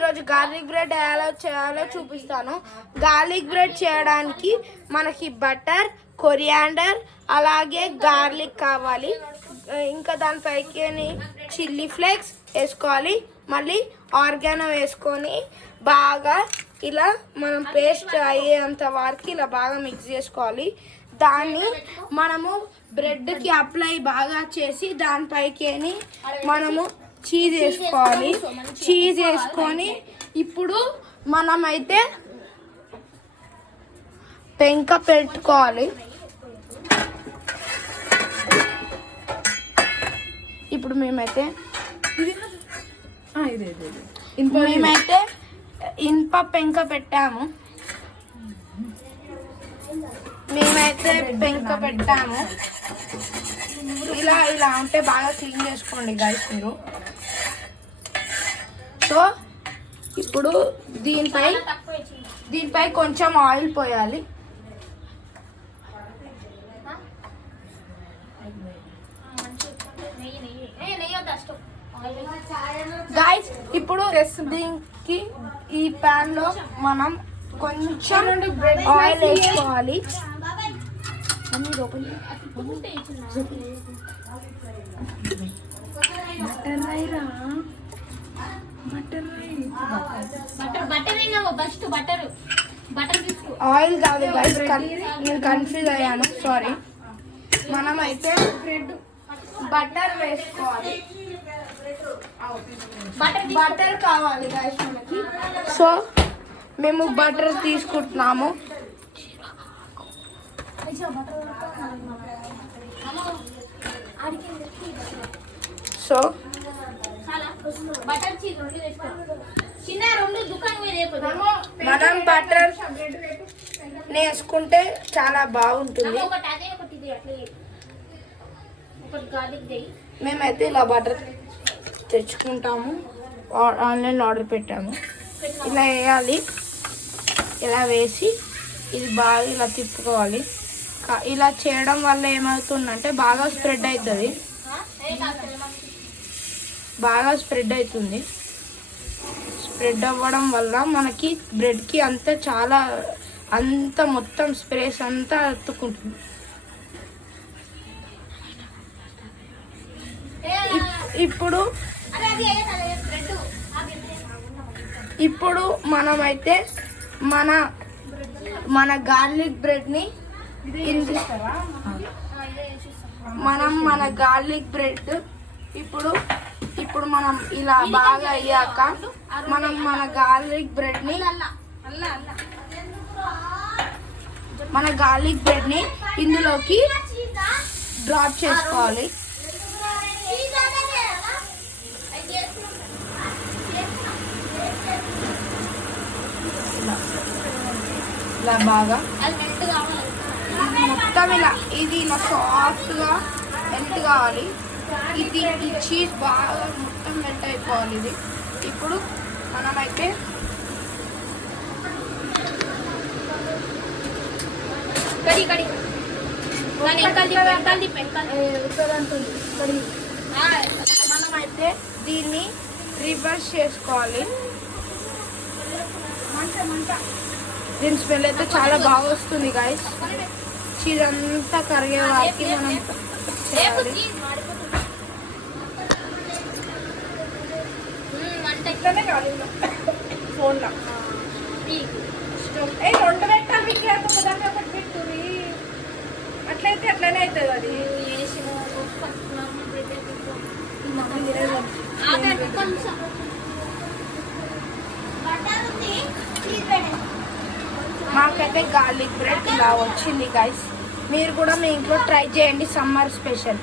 ఈరోజు garlic bread ఎలా చేయాలో చూపిస్తాను. గార్లిక్ బ్రెడ్ చేయడానికి మనకి బటర్, కొరియాండర్, అలాగే గార్లిక్ కావాలి. ఇంకా దానిపైకి చిల్లీ ఫ్లేక్స్ వేసుకోవాలి. మళ్ళీ ఆర్గానో వేసుకొని బాగా ఇలా మనం పేస్ట్ అయ్యేంత వరకు ఇలా బాగా మిక్స్ చేసుకోవాలి. దాన్ని మనము బ్రెడ్కి అప్లై బాగా చేసి దానిపైకి మనము చీజ్ వేసుకోవాలి. చీజ్ వేసుకొని ఇప్పుడు మనమైతే పెంక పెట్టుకోవాలి. ఇప్పుడు మేమైతే ఇనుప పెంక పెట్టాము. ఇలా ఇలా ఉంటే బాగా క్లీన్ చేసుకోండి గైస్ మీరు. సో ఇప్పుడు దీనిపై కొంచెం ఆయిల్ పోయాలి. గైస్ ఇప్పుడు దీనికి ఈ ప్యాన్ లో మనం కొంచెం ఆయిల్ వేసుకోవాలి. ఆయిల్ కాదు గైస్, నేను కన్ఫ్యూజ్ అయ్యాను, సారీ. మనమైతే బటర్ వేసుకోవాలి. బటర్ కావాలి గైస్ మనకి. సో మేము బటర్ తీసుకుంటున్నాము. సో మనం బటర్ వేసుకుంటే చాలా బాగుంటుంది. మేమైతే ఇలా బటర్ తెచ్చుకుంటాము, ఆన్లైన్లో ఆర్డర్ పెట్టాము. ఇలా వేయాలి. ఇలా వేసి ఇది బాగా ఇలా తిప్పుకోవాలి. ఇలా చేయడం వల్ల ఏమవుతుందంటే బాగా స్ప్రెడ్ అవుతుంది. స్ప్రెడ్ అవ్వడం వల్ల మనకి బ్రెడ్కి అంత మొత్తం స్ప్రేస్ అంతా అతుక్కుంటుంది. ఇప్పుడు మనమైతే మన గార్లిక్ బ్రెడ్ని మన గార్లిక్ బ్రెడ్ ఇప్పుడు మనం ఇలా బాగా అయ్యాక మనం మన గార్లిక్ బ్రెడ్ని ఇందులోకి డ్రాప్ చేసుకోవాలి. ఇలా బాగా మొత్తం ఇది ఇలా సాఫ్ట్గా మెల్ట్ కావాలి. ఈ చీజ్ బాగా మొత్తం మెల్ట్ అయిపోవాలి. ఇది ఇప్పుడు మనమైతే దీన్ని రివర్స్ చేసుకోవాలి. దీని స్మెల్ అయితే చాలా బాగా వస్తుంది గైస్. చీజ్ అంతా కరిగే వారికి మనం చేయాలి. ఫోన్లో అట్లయితే అట్లనే అవుతుంది. అది మాకైతే గార్లిక్ బ్రెడ్ ఇలా వచ్చింది గైస్. మీరు కూడా మీ ఇంట్లో ట్రై చేయండి, సమ్మర్ స్పెషల్.